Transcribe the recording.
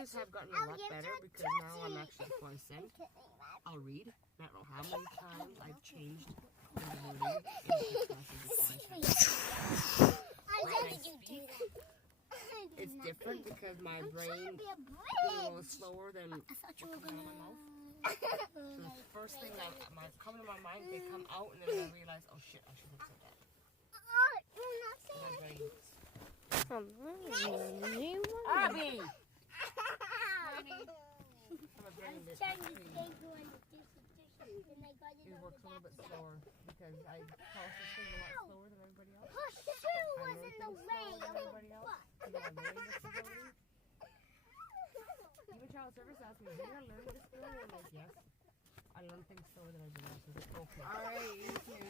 languages have gotten a lot better because now I'm actually, before I sing, I'll read. I don't know how many times I've changed the wording in text messages before I speak. It's different because my brain is a little slower than what's coming out of my mouth. So the first thing that come to my mind, they come out, and then I realize, oh shit, I shouldn't have said that. My brain. Abby! It works a little bit slower because I process things a lot slower than everybody else. Her shoe was in the way. Everybody else. You have a learning disability. Even child service asked me, do you have a learning disability? I'm like, yes. I learn things slower than everybody else. Okay. Alright, you too.